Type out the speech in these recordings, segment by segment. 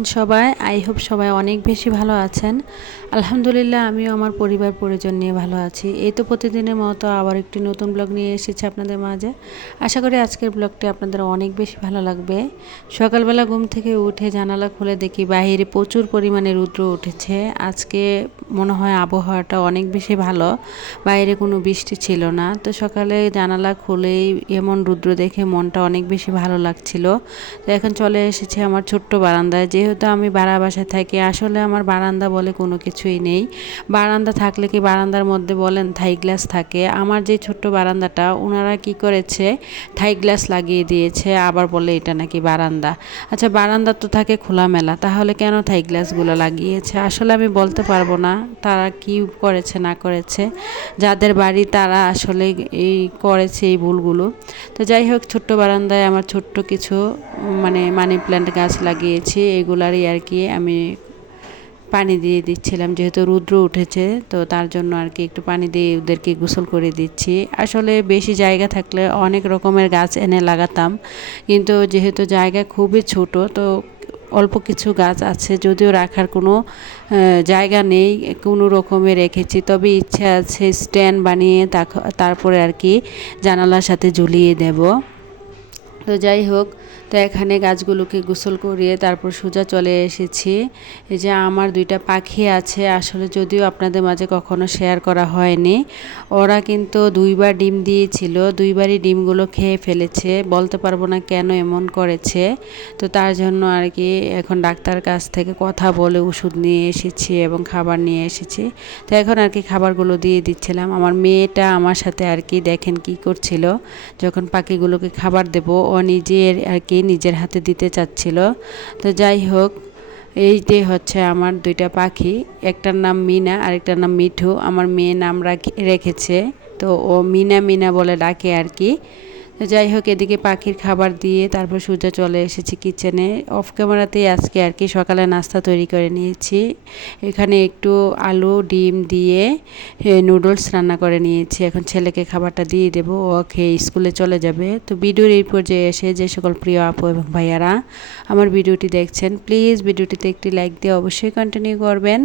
আছেন সবাই। I hope সবাই অনেক বেশি ভালো আছেন। আলহামদুলিল্লাহ, আমিও আমার পরিবার পরিজন নিয়ে ভালো আছি। এই তো প্রতিদিনের মতো আবার একটি নতুন ব্লগ নিয়ে এসেছি আপনাদের মাঝে। আশা করি আজকের ব্লগটি আপনাদের অনেক বেশি ভালো লাগবে। সকালবেলা ঘুম থেকে উঠে জানালা খুলে দেখি বাহিরে প্রচুর পরিমাণে রুদ্র উঠেছে। আজকে মনে হয় আবহাওয়াটা অনেক বেশি ভালো। বাইরে কোনো বৃষ্টি ছিল না। তো সকালে জানালা খুলেই এমন রুদ্র দেখে মনটা অনেক বেশি ভালো লাগছিল। তো এখন চলে এসেছে আমার ছোট্ট বারান্দায়। যেহেতু আমি বাড়া বাসায় থাকি, আসলে আমার বারান্দা বলে কোনো কিছুই নেই। বারান্দা থাকলে কি বারান্দার মধ্যে বলেন থাই গ্লাস থাকে? আমার যে ছোট্ট বারান্দাটা, ওনারা কি করেছে? থাই গ্লাস লাগিয়ে দিয়েছে, আবার বলে এটা নাকি বারান্দা। আচ্ছা বারান্দা তো থাকে খোলামেলা, তাহলে কেন থাই গ্লাসগুলো লাগিয়েছে? আসলে আমি বলতে পারব না। তারা কি করেছে, না করেছে, যাদের বাড়ি তারা আসলে এই করেছে এই ভুলগুলো। তো যাই হোক, ছোট্ট বারান্দায় আমার ছোট্ট কিছু মানে মানি প্ল্যান্ট গাছ লাগিয়েছি, এগুলারই আর কি আমি পানি দিয়ে দিচ্ছিলাম, যেহেতু রুদ্র উঠেছে, তো তার জন্য আর কি একটু পানি দিয়ে ওদেরকে গোসল করে দিচ্ছি। আসলে বেশি জায়গা থাকলে অনেক রকমের গাছ এনে লাগাতাম, কিন্তু যেহেতু জায়গা খুবই ছোট, তো অল্প কিছু গাছ আছে, যদিও রাখার কোনো জায়গা নেই, কোনো রকমে রেখেছি। তবে ইচ্ছা আছে স্ট্যান্ড বানিয়ে তারপরে আর কি জানালার সাথে ঝুলিয়ে দেব। তো যাই হোক তো এখানে গাছগুলোকে গোসল করিয়ে তারপর সোজা চলে এসেছি। এই যে আমার দুইটা পাখি আছে, আসলে যদিও আপনাদের মাঝে কখনো শেয়ার করা হয়নি, ওরা কিন্তু দুইবার ডিম দিয়েছিল, দুইবারই ডিমগুলো খেয়ে ফেলেছে, বলতে পারব না কেন এমন করেছে। তো তার জন্য আর কি এখন ডাক্তার কাছ থেকে কথা বলে ওষুধ নিয়ে এসেছি এবং খাবার নিয়ে এসেছি। তো এখন আর কি খাবারগুলো দিয়ে দিচ্ছিলাম। আমার মেয়েটা আমার সাথে আর কি দেখেন কি করছিল, যখন পাখিগুলোকে খাবার দেব, ও নিজের আর কি নিজের হাতে দিতে চাচ্ছিল। তো যাই হোক এই যে হচ্ছে আমার দুইটা পাখি, একটার নাম মিনা আর একটার নাম মিঠু। আমার মেয়ে নাম রেখেছে। তো ও মিনা মিনা বলে ডাকে আর কি। যাই হোক, এদিকে পাখির খাবার দিয়ে তারপর সোজা চলে এসেছি কিচেনে। অফ ক্যামেরাতেই আজকে আর কি সকালে নাস্তা তৈরি করে নিয়েছি। এখানে একটু আলু, ডিম দিয়ে নুডলস রান্না করে নিয়েছি। এখন ছেলেকে খাবারটা দিয়ে দেবো, ও খেয়ে স্কুলে চলে যাবে। তো ভিডিওর এই পর্যায়ে এসে যে সকল প্রিয় আপু এবং ভাইয়ারা আমার ভিডিওটি দেখছেন প্লিজ ভিডিওটিতে একটি লাইক দিয়ে অবশ্যই কন্টিনিউ করবেন।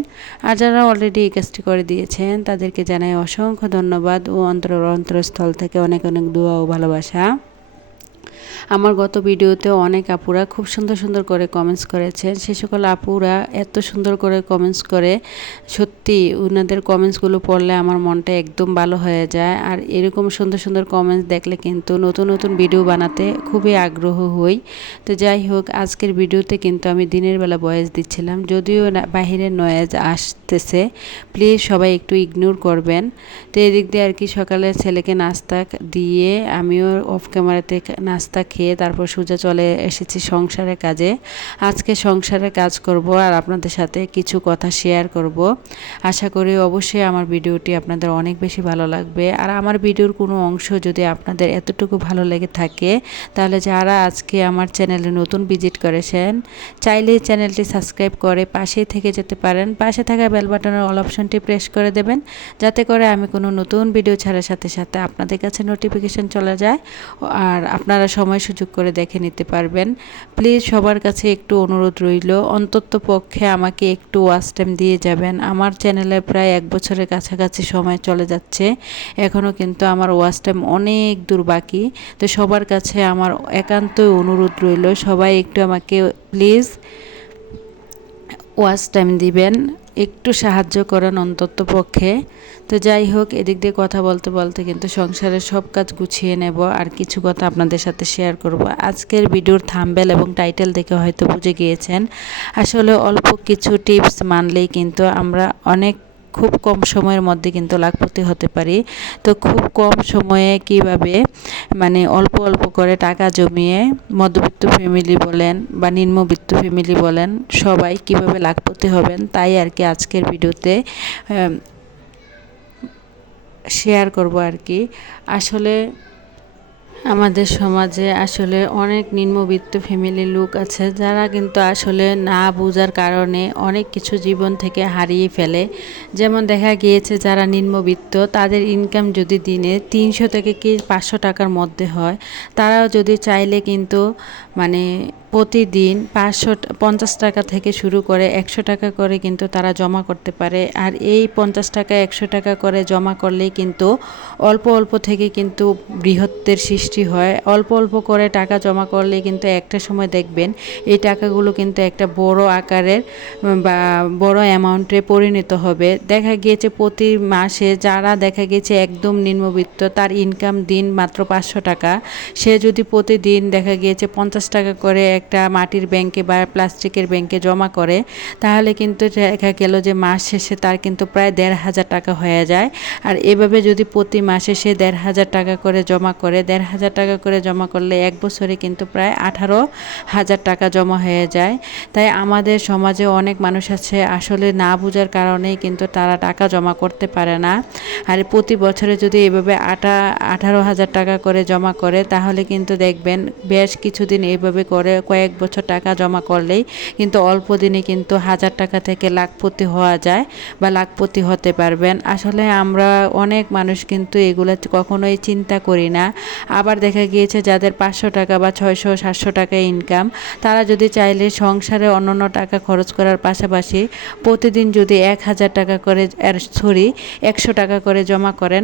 আর যারা অলরেডি এই কাজটি করে দিয়েছেন, তাদেরকে জানাই অসংখ্য ধন্যবাদ। ও অন্তর অন্তরস্থল থেকে অনেক অনেক দোয়া ও ভালোবাসা। tá? আমার গত ভিডিওতে অনেক আপুরা খুব সুন্দর সুন্দর করে কমেন্টস করেছেন। সে সকল আপুরা এত সুন্দর করে কমেন্টস করে, সত্যি ওনাদের কমেন্টসগুলো পড়লে আমার মনটা একদম ভালো হয়ে যায়। আর এরকম সুন্দর সুন্দর কমেন্টস দেখলে কিন্তু নতুন নতুন ভিডিও বানাতে খুবই আগ্রহ হই। তো যাই হোক, আজকের ভিডিওতে কিন্তু আমি দিনের বেলা বয়েস দিচ্ছিলাম, যদিও বাহিরের নয়েজ আসতেছে। প্লিজ সবাই একটু ইগনোর করবেন। তো এদিক দিয়ে আর কি সকালে ছেলেকে নাস্তা দিয়ে আমিও অফ ক্যামেরাতে নাস্তা খেয়ে তারপর সোজা চলে এসেছি সংসারের কাজে। আজকে সংসারের কাজ করব আর আপনাদের সাথে কিছু কথা শেয়ার করব। আশা করি অবশ্যই আমার ভিডিওটি আপনাদের অনেক বেশি ভালো লাগবে। আর আমার ভিডিওর কোনো অংশ যদি আপনাদের এতটুকু ভালো লেগে থাকে, তাহলে যারা আজকে আমার চ্যানেলে নতুন ভিজিট করেছেন, চাইলে চ্যানেলটি সাবস্ক্রাইব করে পাশেই থেকে যেতে পারেন। পাশে থাকা বেল বাটনের অল অপশনটি প্রেস করে দেবেন, যাতে করে আমি কোনো নতুন ভিডিও ছাড়ার সাথে সাথে আপনাদের কাছে নোটিফিকেশন চলে যায়। আর আপনারা সময় সুযোগ করে দেখে নিতে পারবেন। প্লিজ সবার কাছে একটু অনুরোধ রইল, অন্তত পক্ষে আমাকে একটু ওয়াচ টাইম দিয়ে যাবেন। আমার চ্যানেলে প্রায় এক বছরের কাছাকাছি সময় চলে যাচ্ছে এখনও কিন্তু আমার ওয়াচ টাইম অনেক দূর বাকি। তো সবার কাছে আমার একান্তই অনুরোধ রইল, সবাই একটু আমাকে প্লিজ ওয়াচ টাইম দিবেন। একটু সাহায্য করেন অন্তত পক্ষে। তো যাই হোক, এদিক দিয়ে কথা বলতে বলতে কিন্তু সংসারের সব কাজ গুছিয়ে নেব আর কিছু কথা আপনাদের সাথে শেয়ার করব। আজকের ভিডিওর থাম্বেল এবং টাইটেল দেখে হয়তো বুঝে গিয়েছেন। আসলে অল্প কিছু টিপস মানলেই কিন্তু আমরা অনেক খুব কম সময়ের মধ্যে কিন্তু লাখপতি হতে পারি। তো খুব কম সময়ে কীভাবে মানে অল্প অল্প করে টাকা জমিয়ে মধ্যবিত্ত ফ্যামিলি বলেন বা নিম্নবিত্ত ফ্যামিলি বলেন সবাই কীভাবে লাখপতি হবেন তাই আর কি আজকের ভিডিওতে শেয়ার করব আর কি। আসলে আমাদের সমাজে আসলে অনেক নিম্নবিত্ত ফ্যামিলির লোক আছে, যারা কিন্তু আসলে না বোঝার কারণে অনেক কিছু জীবন থেকে হারিয়ে ফেলে। যেমন দেখা গিয়েছে, যারা নিম্নবিত্ত, তাদের ইনকাম যদি দিনে তিনশো থেকে কি পাঁচশো টাকার মধ্যে হয়, তারাও যদি চাইলে কিন্তু মানে প্রতিদিন পাঁচশো পঞ্চাশ টাকা থেকে শুরু করে একশো টাকা করে কিন্তু তারা জমা করতে পারে। আর এই পঞ্চাশ টাকা, একশো টাকা করে জমা করলেই কিন্তু অল্প অল্প থেকে কিন্তু বৃহত্তের সৃষ্টি হয়। অল্প অল্প করে টাকা জমা করলে কিন্তু একটা সময় দেখবেন এই টাকাগুলো কিন্তু একটা বড় আকারের বা বড় অ্যামাউন্টে পরিণত হবে। দেখা গিয়েছে প্রতি মাসে যারা দেখা গেছে একদম নিম্নবিত্ত, তার ইনকাম দিন মাত্র পাঁচশো টাকা। সে যদি প্রতিদিন দেখা গিয়েছে পঞ্চাশ টাকা করে একটা মাটির ব্যাংকে বা প্লাস্টিকের ব্যাংকে জমা করে, তাহলে কিন্তু দেখা গেল যে মাস শেষে তার কিন্তু প্রায় দেড় হাজার টাকা হয়ে যায়। আর এভাবে যদি প্রতি মাসে সে দেড় হাজার টাকা করে জমা করে, দেড় হাজার টাকা করে জমা করলে এক বছরে কিন্তু প্রায় আঠারো হাজার টাকা জমা হয়ে যায়। তাই আমাদের সমাজে অনেক মানুষ আছে, আসলে না বোঝার কারণেই কিন্তু তারা টাকা জমা করতে পারে না। আর প্রতি বছরে যদি এভাবে আটা, আঠারো হাজার টাকা করে জমা করে, তাহলে কিন্তু দেখবেন বেশ কিছুদিন এইভাবে করে কয়েক বছর টাকা জমা করলেই কিন্তু অল্প দিনে কিন্তু হাজার টাকা থেকে লাখপতি হওয়া যায় বা লাখপতি হতে পারবেন। আসলে আমরা অনেক মানুষ কিন্তু এগুলো কখনোই চিন্তা করি না। আবার দেখা গিয়েছে যাদের পাঁচশো টাকা বা ছয়শো, সাতশো টাকা ইনকাম তারা যদি চাইলে সংসারে অন্যান্য টাকা খরচ করার পাশাপাশি প্রতিদিন যদি এক হাজার টাকা করে সরি, একশো টাকা করে জমা করেন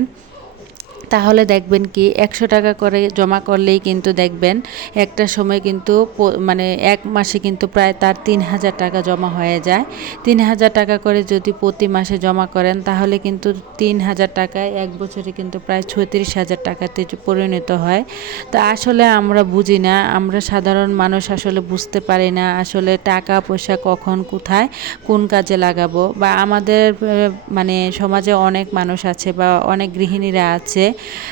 তাহলে দেখবেন কি, একশো টাকা করে জমা করলেই কিন্তু দেখবেন একটা সময় কিন্তু মানে এক মাসে কিন্তু প্রায় তার তিন হাজার টাকা জমা হয়ে যায়। তিন হাজার টাকা করে যদি প্রতি মাসে জমা করেন, তাহলে কিন্তু তিন হাজার টাকায় এক বছরে কিন্তু প্রায় ছত্রিশ হাজার টাকাতে পরিণত হয়। তা আসলে আমরা বুঝি না, আমরা সাধারণ মানুষ আসলে বুঝতে পারি না আসলে টাকা পয়সা কখন কোথায়, কোন কাজে লাগাবো। বা আমাদের মানে সমাজে অনেক মানুষ আছে বা অনেক গৃহিণীরা আছে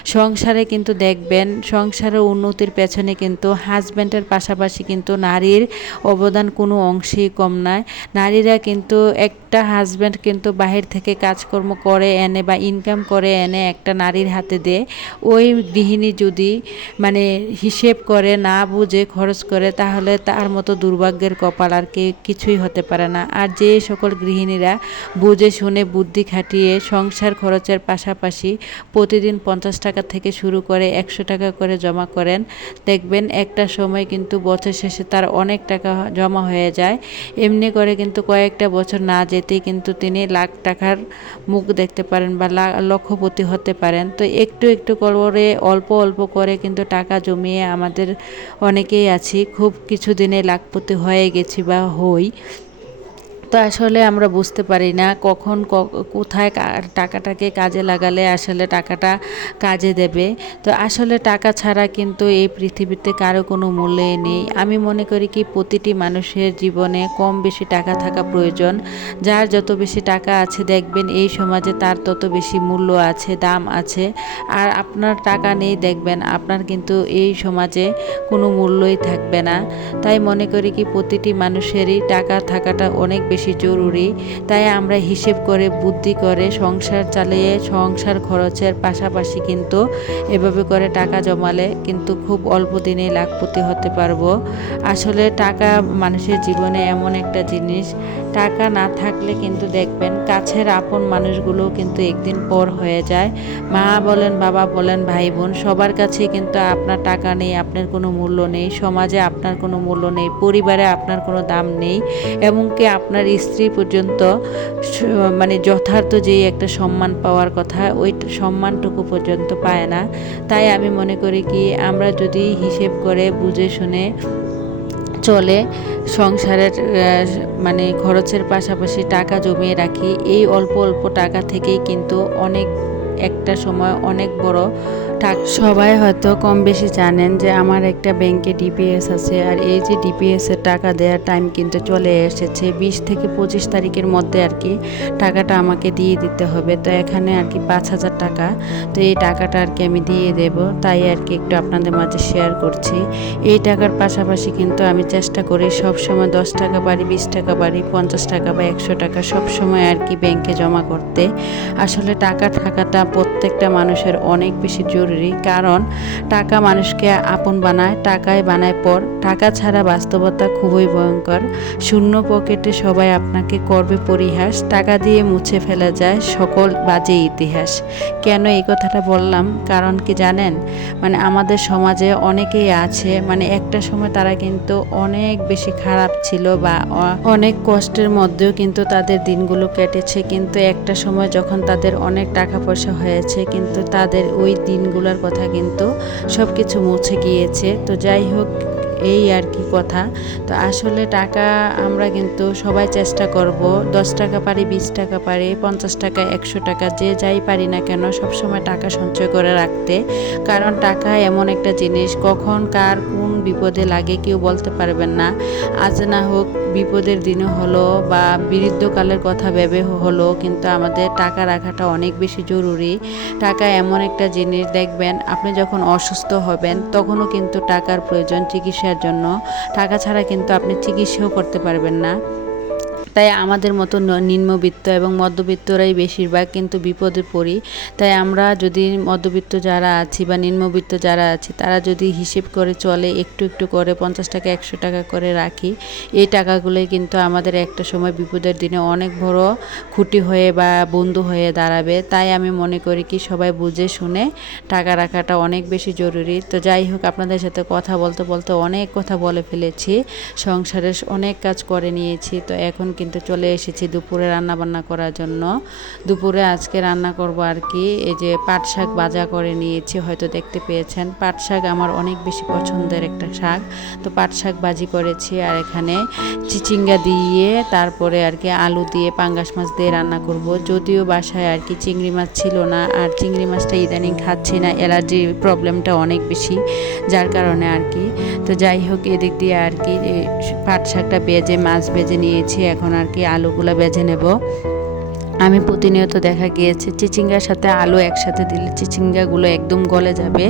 সংসারে কিন্তু দেখবেন, সংসারের উন্নতির পেছনে কিন্তু হাজব্যান্ডের পাশাপাশি কিন্তু নারীর অবদান কোনো অংশেই কম নয়। নারীরা কিন্তু একটা হাজব্যান্ড কিন্তু বাহির থেকে কাজকর্ম করে এনে বা ইনকাম করে এনে একটা নারীর হাতে দেয়। ওই গৃহিণী যদি মানে হিসেব করে, না বুঝে, খরচ করে, তাহলে তার মতো দুর্ভাগ্যের কপাল আর কে কিছুই হতে পারে না। আর যে সকল গৃহিণীরা বুঝে শুনে, বুদ্ধি খাটিয়ে সংসার খরচের পাশাপাশি প্রতিদিন পঞ্চাশ টাকা থেকে শুরু করে একশো টাকা করে জমা করেন। দেখবেন একটা সময় কিন্তু বছর শেষে তার অনেক টাকা জমা হয়ে যায়। এমনি করে কিন্তু কয়েকটা বছর না যেতেই কিন্তু তিনি লাখ টাকার মুখ দেখতে পারেন বা লক্ষপতি হতে পারেন। তো একটু একটু করে, অল্প অল্প করে কিন্তু টাকা জমিয়ে আমাদের অনেকেই আছি। খুব কিছুদিনে লাখপতি হয়ে গেছি বা হই। তো আসলে আমরা বুঝতে পারি না কখন কোথায় টাকাটাকে কাজে লাগালে আসলে টাকাটা কাজে দেবে। তো আসলে টাকা ছাড়া কিন্তু এই পৃথিবীতে কারও কোনো মূল্যই নেই। আমি মনে করি কি প্রতিটি মানুষের জীবনে কম বেশি টাকা থাকা প্রয়োজন। যার যত বেশি টাকা আছে দেখবেন এই সমাজে তার তত বেশি মূল্য আছে, দাম আছে। আর আপনার টাকা নেই দেখবেন আপনার কিন্তু এই সমাজে কোনো মূল্যই থাকবে না। তাই মনে করি কি প্রতিটি মানুষেরই টাকা থাকাটা অনেক বেশি বেশি জরুরি, তাই আমরা হিসেব করে, বুদ্ধি করে, সংসার চালিয়ে, সংসার খরচের পাশাপাশি কিন্তু এভাবে করে টাকা জমালে কিন্তু খুব অল্প দিনে লাখপতি হতে পারব। আসলে টাকা মানুষের জীবনে এমন একটা জিনিস, টাকা না থাকলে কিন্তু দেখবেন কাছের আপন মানুষগুলো কিন্তু একদিন পর হয়ে যায়। মা বলেন, বাবা বলেন, ভাই বোন, সবার কাছে কিন্তু আপনার টাকা নেই, আপনার কোনো মূল্য নেই, সমাজে আপনার কোনো মূল্য নেই, পরিবারে আপনার কোনো দাম নেই, এমনকি আপনার স্ত্রী পর্যন্ত মানে যথার্থ যেই একটা সম্মান পাওয়ার কথা, ওই সম্মানটুকু পর্যন্ত পায় না। তাই আমি মনে করি কি, আমরা যদি হিসেব করে বুঝে শুনে চলে সংসারের মানে খরচের পাশাপাশি টাকা জমিয়ে রাখি, এই অল্প অল্প টাকা থেকেই কিন্তু অনেক, একটা সময় অনেক বড় সবাই হয়তো কম বেশি জানেন যে আমার একটা ব্যাংকে ডিপিএস আছে আর এই যে ডিপিএসের টাকা দেওয়ার টাইম কিন্তু চলে এসেছে। বিশ থেকে পঁচিশ তারিখের মধ্যে আর কি টাকাটা আমাকে দিয়ে দিতে হবে। তো এখানে আর কি পাঁচ হাজার টাকা। তো এই টাকাটা আর কি আমি দিয়ে দেব। তাই আর কি একটু আপনাদের মাঝে শেয়ার করছি। এই টাকার পাশাপাশি কিন্তু আমি চেষ্টা করি সব সময় দশ টাকা বাড়ি, বিশ টাকা বাড়ি, পঞ্চাশ টাকা বা একশো টাকা সব সময় আর কি ব্যাংকে জমা করতে। আসলে টাকা থাকাটা প্রত্যেকটা মানুষের অনেক বেশি জরুরি। জরুরি, কারণ টাকা মানুষকে আপন বানায়, টাকায় বানায় পর টাকা ছাড়া বাস্তবতা খুবই ভয়ঙ্কর। শূন্য পকেটে সবাই আপনাকে করবে পরিহাস, টাকা দিয়ে মুছে ফেলা যায় সকল বাজে ইতিহাস। কেন এই কথাটা বললাম? কারণ কি জানেন? মানে আমাদের সমাজে অনেকেই আছে মানে একটা সময় তারা কিন্তু অনেক বেশি খারাপ ছিল বা অনেক কষ্টের মধ্যেও কিন্তু তাদের দিনগুলো কেটেছে। কিন্তু একটা সময় যখন তাদের অনেক টাকা পয়সা হয়েছে, কিন্তু তাদের ওই দিনগুলোর কথা কিন্তু সব কিছু মুছে গিয়েছে। তো যাই হোক, এই আর কি কথা। তো আসলে টাকা আমরা কিন্তু সবাই চেষ্টা করব। দশ টাকা পারি, বিশ টাকা পারি, পঞ্চাশ টাকা, একশো টাকা, যে যাই পারি না কেন, সবসময় টাকা সঞ্চয় করে রাখতে। কারণ টাকা এমন একটা জিনিস, কখন, কার, কোন বিপদে লাগে কেউ বলতে পারবেন না। আজ না হোক বিপদের দিনে হলো বা বৃদ্ধকালের কথা ভেবে হলো, কিন্তু আমাদের টাকা রাখাটা অনেক বেশি জরুরি। টাকা এমন একটা জিনিস, দেখবেন আপনি যখন অসুস্থ হবেন, তখনও কিন্তু টাকার প্রয়োজন চিকিৎসার জন্য। টাকা ছাড়া কিন্তু আপনি চিকিৎসাও করতে পারবেন না। তাই আমাদের মতো নিম্নবিত্ত এবং মধ্যবিত্তরাই বেশিরভাগ কিন্তু বিপদে পড়ি। তাই আমরা যদি মধ্যবিত্ত যারা আছি বা নিম্নবিত্ত যারা আছি, তারা যদি হিসেব করে চলে, একটু একটু করে পঞ্চাশ টাকা, একশো টাকা করে রাখি, এই টাকাগুলোই কিন্তু আমাদের একটা সময় বিপদের দিনে অনেক বড় খুঁটি হয়ে বা বন্ধু হয়ে দাঁড়াবে। তাই আমি মনে করি কি, সবাই বুঝে শুনে টাকা রাখাটা অনেক বেশি জরুরি। তো যাই হোক, আপনাদের সাথে কথা বলতে বলতে অনেক কথা বলে ফেলেছি। সংসারে অনেক কাজ করে নিয়েছি। তো এখন কিন্তু চলে এসেছি দুপুরে রান্না বান্না করার জন্য। দুপুরে আজকে রান্না করব আর কি, এই যে পাট শাক ভাজা করে নিয়েছি, হয়তো দেখতে পেয়েছেন। পাট শাক আমার অনেক বেশি পছন্দের একটা শাক। তো পাট শাক ভাজি করেছি আর এখানে চিচিঙ্গা দিয়ে, তারপরে আর কি আলু দিয়ে পাঙ্গাস মাছ দিয়ে রান্না করব। যদিও বাসায় আর কি চিংড়ি মাছ ছিল না, আর চিংড়ি মাছটা ইদানিং খাচ্ছি না, অ্যালার্জির প্রবলেমটা অনেক বেশি, যার কারণে আর কি। তো যাই হোক, এদিক দিয়ে আর কি পাট শাকটা বেজে, মাছ বেজে নিয়েছি, এখন আর কি আলুগুলো বেজে নেব। আমি প্রতিনিয়ত দেখা গিয়েছে, চিচিঙ্গার সাথে আলু একসাথে দিলে চিচিঙ্গাগুলো একদম গলে যাবে।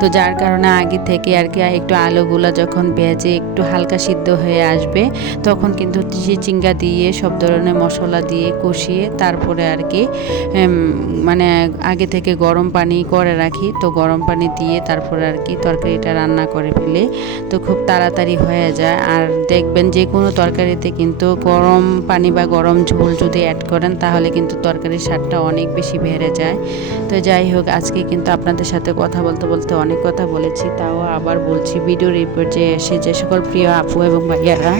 তো যার কারণে আগে থেকে আর কি একটু আলুগুলো যখন ভেজে একটু হালকা সিদ্ধ হয়ে আসবে, তখন কিন্তু চিচিঙ্গা দিয়ে, সব ধরনের মশলা দিয়ে কষিয়ে তারপরে আর কি মানে আগে থেকে গরম পানি করে রাখি। তো গরম পানি দিয়ে তারপরে আর কি তরকারিটা রান্না করে ফেলে। তো খুব তাড়াতাড়ি হয়ে যায়। আর দেখবেন যে কোনো তরকারিতে কিন্তু গরম পানি বা গরম ঝোল যদি অ্যাড করেন, তাহলে কিন্তু তরকারির স্বাদটা অনেক বেশি বেড়ে যায়। তো যাই হোক, আজকে কিন্তু আপনাদের সাথে কথা বলতে বলতে অনেক কথা বলেছি। তাও আবার বলছি ভিডিও রিপোর্ট যে এসে যে সকল প্রিয় আপু এবং ভাইয়ারা,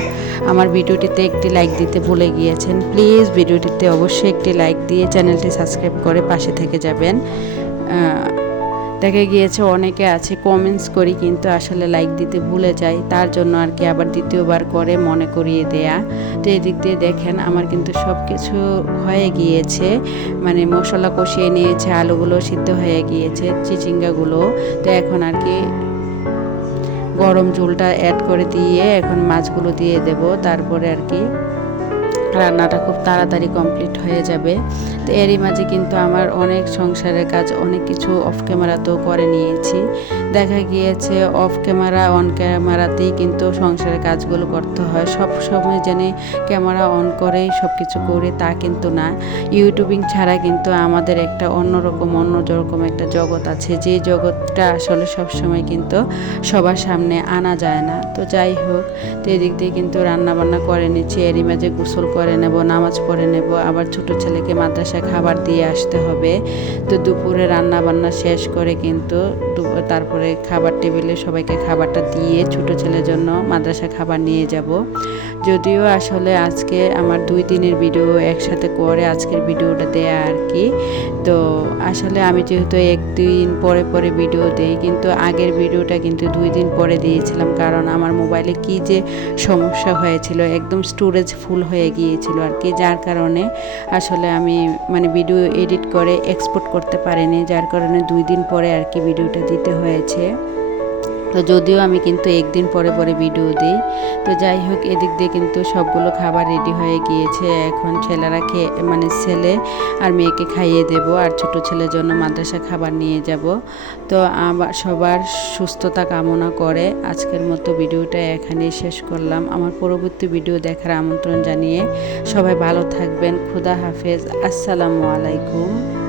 আমার ভিডিওটিতে একটি লাইক দিতে ভুলে গিয়েছেন প্লিজ ভিডিওটিতে অবশ্যই একটি লাইক দিয়ে চ্যানেলটি সাবস্ক্রাইব করে পাশে থেকে যাবেন। দেখা গিয়েছে, অনেকে আছে কমেন্টস করি কিন্তু আসলে লাইক দিতে ভুলে যাই। তার জন্য আর কি আবার দ্বিতীয়বার করে মনে করিয়ে দেয়া। তো এদিক দিয়ে দেখেন, আমার কিন্তু সব কিছু হয়ে গিয়েছে। মানে মশলা কষিয়ে নিয়েছে, আলুগুলো সিদ্ধ হয়ে গিয়েছে, চিচিঙ্গাগুলো। তো এখন আর কি গরম ঝোলটা অ্যাড করে দিয়ে এখন মাছগুলো দিয়ে দেব। তারপরে আর কি রান্নাটা খুব তাড়াতাড়ি কমপ্লিট হয়ে যাবে। তো এরই মাঝে কিন্তু আমার অনেক সংসারের কাজ, অনেক কিছু অফ ক্যামেরাতেও করে নিয়েছি। দেখা গিয়েছে অফ ক্যামেরা অন ক্যামেরাতেই কিন্তু সংসারের কাজগুলো করতে হয়। সব সময় জেনে ক্যামেরা অন করেই সব কিছু করি তা কিন্তু না। ইউটিউবিং ছাড়া কিন্তু আমাদের একটা অন্যরকম অন্য রকম একটা জগৎ আছে। যে জগৎটা আসলে সব সময় কিন্তু সবার সামনে আনা যায় না। তো যাই হোক, তো এদিক দিয়ে কিন্তু রান্না বান্না করে নিচ্ছি। এরই মাঝে গোসল করে নেব, নামাজ পড়ে নেব, আবার ছোট ছেলেকে মাদ্রাসায় খাবার দিয়ে আসতে হবে। তো দুপুরে রান্না বান্না শেষ করে কিন্তু তারপরে খাবার টেবিলে সবাইকে খাবারটা দিয়ে ছোট ছেলের জন্য মাদ্রাসা খাবার নিয়ে যাব। যদিও আসলে আজকে আমার দুই দিনের ভিডিও একসাথে করে আজকের ভিডিওটা দেয়া আর কি। তো আসলে আমি যেহেতু এক দিন পরে পরে ভিডিও দেই, কিন্তু আগের ভিডিওটা কিন্তু দুই দিন পরে দিয়েছিলাম, কারণ আমার মোবাইলে কি যে সমস্যা হয়েছিল, একদম স্টোরেজ ফুল হয়ে গিয়েছিল আর কি, যার কারণে আসলে আমি মানে ভিডিও এডিট করে এক্সপোর্ট করতে পারিনি, যার কারণে দুই দিন পরে আর কি ভিডিওটা দিতে হয়েছে। তো যদিও আমি কিন্তু একদিন পরে পরে ভিডিও দিই। তো যাই হোক, এদিক দিয়ে কিন্তু সবগুলো খাবার রেডি হয়ে গিয়েছে। এখন ছেলেরা খেয়ে মানে ছেলে আর মেয়েকে খাইয়ে দেব আর ছোট ছেলের জন্য মাদ্রাসা খাবার নিয়ে যাব। তো আবার সবার সুস্থতা কামনা করে আজকের মতো ভিডিওটা এখানেই শেষ করলাম। আমার পরবর্তী ভিডিও দেখার আমন্ত্রণ জানিয়ে সবাই ভালো থাকবেন। খুদা হাফেজ। আসসালামু আলাইকুম।